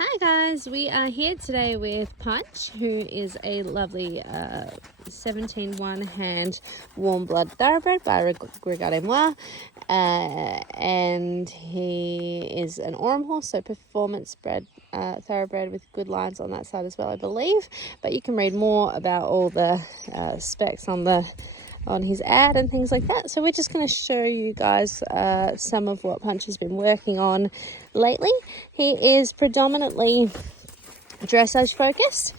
Hi guys, we are here today with Punch, who is a lovely 17 hand warm blood thoroughbred by Regardez Moi, and he is an Aurum horse, so performance bred thoroughbred with good lines on that side as well, I believe. But you can read more about all the specs on his ad and things like that. So we're just going to show you guys some of what Punch has been working on lately. He is predominantly dressage focused,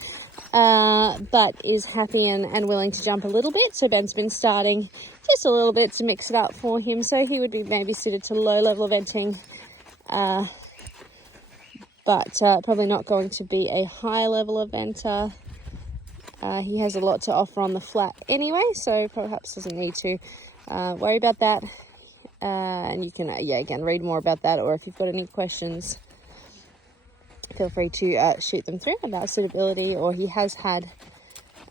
but is happy and willing to jump a little bit. So Ben's been starting just a little bit to mix it up for him. So he would be maybe suited to low level eventing, but probably not going to be a high level eventer. He has a lot to offer on the flat anyway, so perhaps doesn't need to worry about that. And you can, again, read more about that, or if you've got any questions, feel free to shoot them through about suitability. Or he has had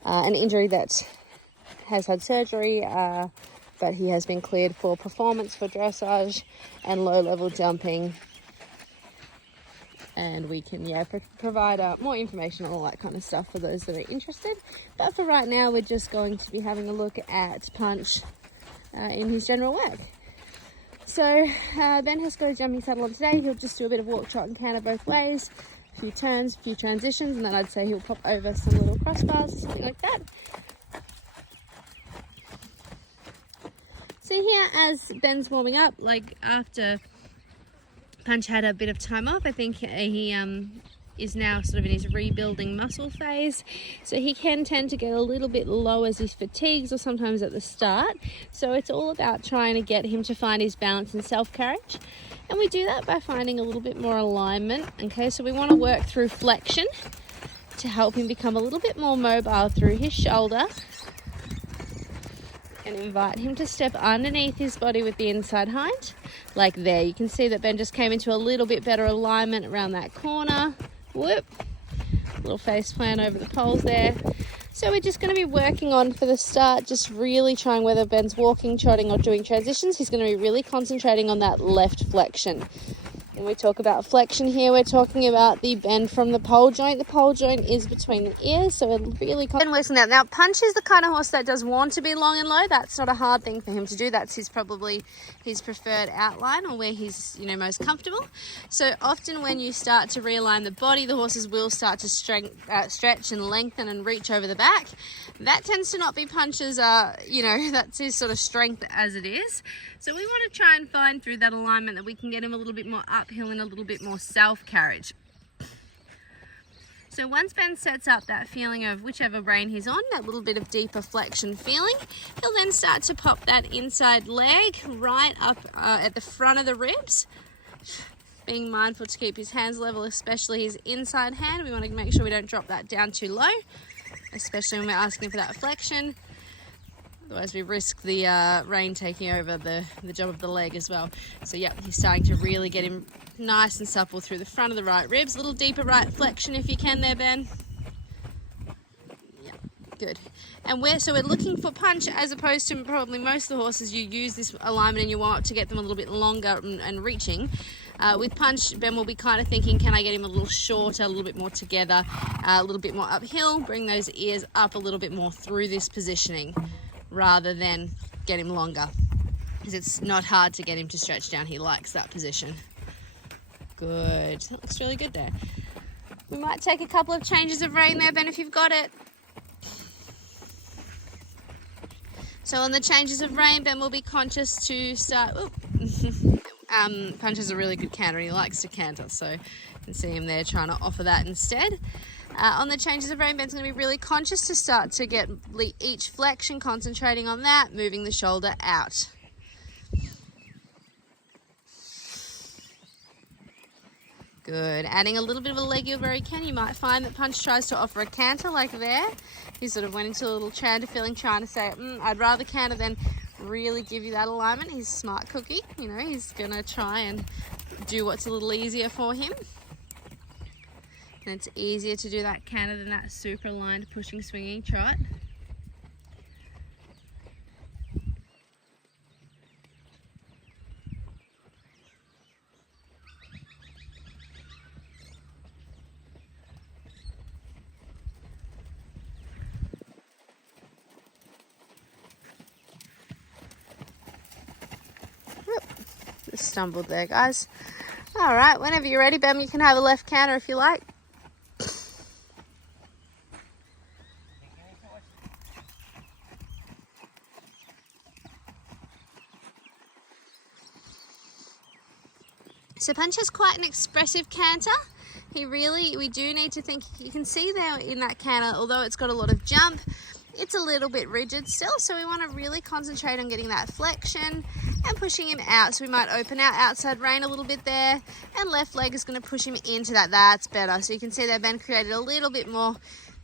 an injury that has had surgery, but he has been cleared for performance, for dressage and low-level jumping. And we can provide more information on all that kind of stuff for those that are interested. But for right now, we're just going to be having a look at Punch in his general work. So Ben has got a jumping saddle on today. He'll just do a bit of walk, trot and canter both ways, a few turns, a few transitions, and then I'd say he'll pop over some little crossbars or something like that. So here, as Ben's warming up, like after Punch had a bit of time off, I think he is now sort of in his rebuilding muscle phase, so he can tend to get a little bit low as he fatigues, or sometimes at the start. So it's all about trying to get him to find his balance and self-carriage, and we do that by finding a little bit more alignment. Okay, so we want to work through flexion to help him become a little bit more mobile through his shoulder, and invite him to step underneath his body with the inside hind, like there. You can see that Ben just came into a little bit better alignment around that corner. Whoop, little face plant over the poles there. So we're just going to be working on, for the start, just really trying, whether Ben's walking, trotting or doing transitions, he's going to be really concentrating on that left flexion. When we talk about flexion here, we're talking about the bend from the pole joint. The pole joint is between the ears, so it really... And listen now. Now, Punch is the kind of horse that does want to be long and low. That's not a hard thing for him to do. That's probably his preferred outline, or where he's most comfortable. So often when you start to realign the body, the horses will start to stretch and lengthen and reach over the back. That tends to not be Punch's, that's his sort of strength as it is. So we want to try and find through that alignment that we can get him a little bit more uphill and a little bit more self-carriage. So once Ben sets up that feeling of whichever rein he's on, that little bit of deeper flexion feeling, he'll then start to pop that inside leg right up at the front of the ribs. Being mindful to keep his hands level, especially his inside hand. We want to make sure we don't drop that down too low, especially when we're asking for that flexion. Otherwise we risk the rein taking over the job of the leg as well. So yeah, he's starting to really get him nice and supple through the front of the right ribs. A little deeper right flexion if you can there, Ben. Yeah, good. And we're looking for Punch, as opposed to probably most of the horses, you use this alignment and you want to get them a little bit longer and reaching. With Punch, Ben will be kind of thinking, can I get him a little shorter, a little bit more together, a little bit more uphill, bring those ears up a little bit more through this positioning, rather than get him longer, because it's not hard to get him to stretch down. He likes that position. Good. That looks really good there. We might take a couple of changes of rein there, Ben, if you've got it. So on the changes of rein, Ben will be conscious to start... Punch has a really good canter, and he likes to canter, so you can see him there trying to offer that instead. On the changes of rein, Ben's going to be really conscious to start to get each flexion, concentrating on that, moving the shoulder out. Good. Adding a little bit of a leg over where he can. You might find that Punch tries to offer a canter like there. He sort of went into a little chanter feeling, trying to say, I'd rather canter than really give you that alignment. He's a smart cookie. He's going to try and do what's a little easier for him. And it's easier to do that canter than that super aligned pushing, swinging trot. stumbled there, guys. All right, whenever you're ready, Bem, you can have a left canter if you like. So Punch has quite an expressive canter. We do need to think, you can see there in that canter, although it's got a lot of jump, it's a little bit rigid still, so we want to really concentrate on getting that flexion and pushing him out. So we might open out outside rein a little bit there, and left leg is going to push him into that. That's better. So you can see that Ben created a little bit more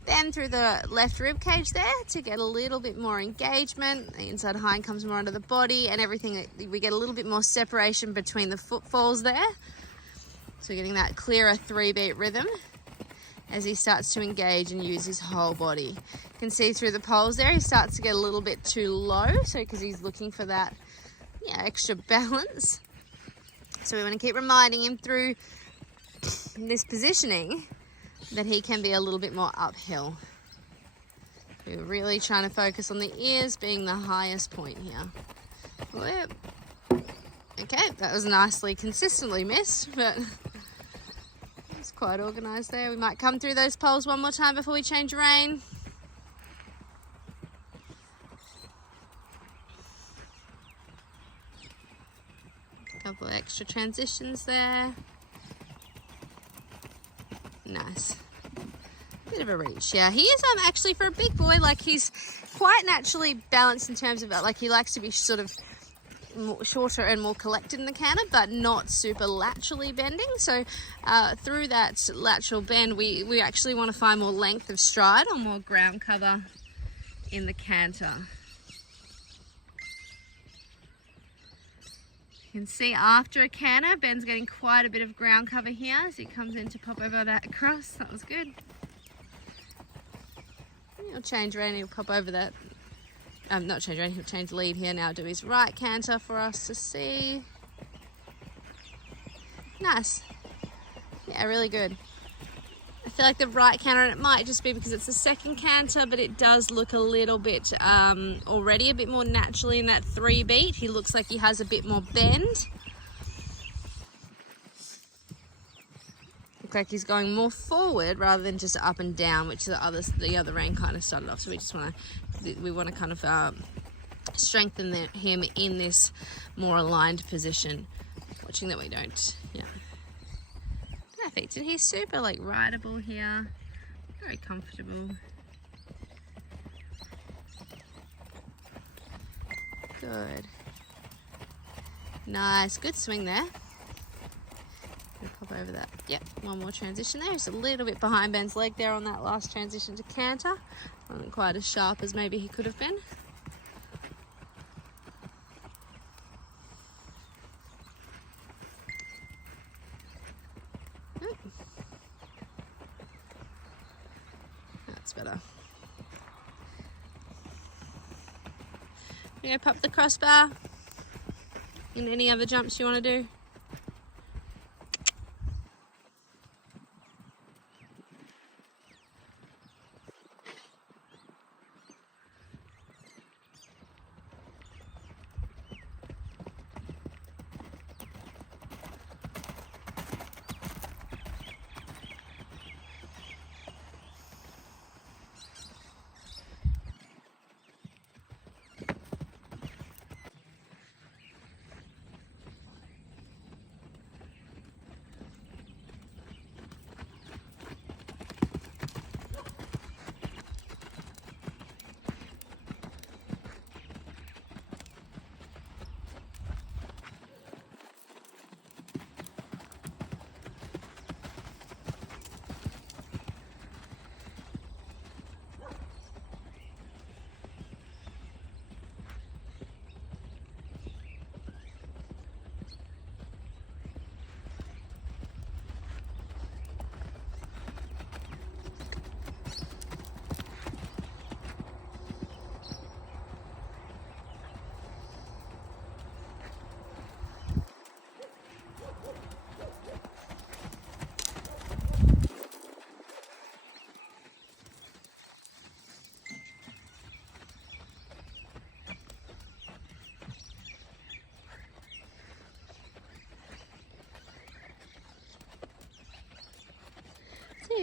bend through the left rib cage there to get a little bit more engagement. The inside hind comes more under the body and everything. We get a little bit more separation between the footfalls there. So we're getting that clearer 3-beat rhythm as he starts to engage and use his whole body. You can see through the poles there, he starts to get a little bit too low, so because he's looking for that extra balance. So we want to keep reminding him through this positioning that he can be a little bit more uphill. We're really trying to focus on the ears being the highest point here. Whoop. Okay, that was nicely consistently missed, but it's quite organised there. We might come through those poles one more time before we change rein. A couple of extra transitions there. Nice. Bit of a reach. Yeah, he is actually, for a big boy, like, he's quite naturally balanced in terms of, like, he likes to be sort of shorter and more collected in the canter, but not super laterally bending. So through that lateral bend, we actually want to find more length of stride or more ground cover in the canter. You can see after a canter, Ben's getting quite a bit of ground cover here as he comes in to pop over that cross. That was good. He'll change rein, he'll pop over that. Not change rein, he'll change lead here now, do his right canter for us to see. Nice. Yeah, really good. I feel like the right canter, and it might just be because it's the second canter, but it does look a little bit already a bit more naturally in that 3-beat. He looks like he has a bit more bend. Looks like he's going more forward rather than just up and down, which the other rein kind of started off. So we just want to kind of strengthen him in this more aligned position. Watching that we don't, yeah. Perfect, and he's super like rideable here, very comfortable. Good. Nice, good swing there. Pop over that. Yep, one more transition there. Just a little bit behind Ben's leg there on that last transition to canter. Wasn't quite as sharp as maybe he could have been. That's better. You go pop the crossbar in any other jumps you want to do.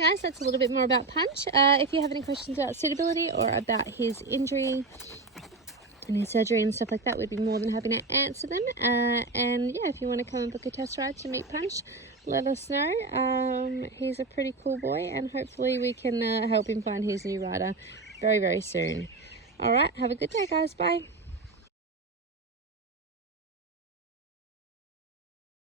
guys, that's a little bit more about Punch. If you have any questions about suitability or about his injury and his surgery and stuff like that, we'd be more than happy to answer them. And yeah, if you want to come and book a test ride to meet Punch, let us know. He's a pretty cool boy, and hopefully we can help him find his new rider very, very soon. All right, have a good day, guys. Bye.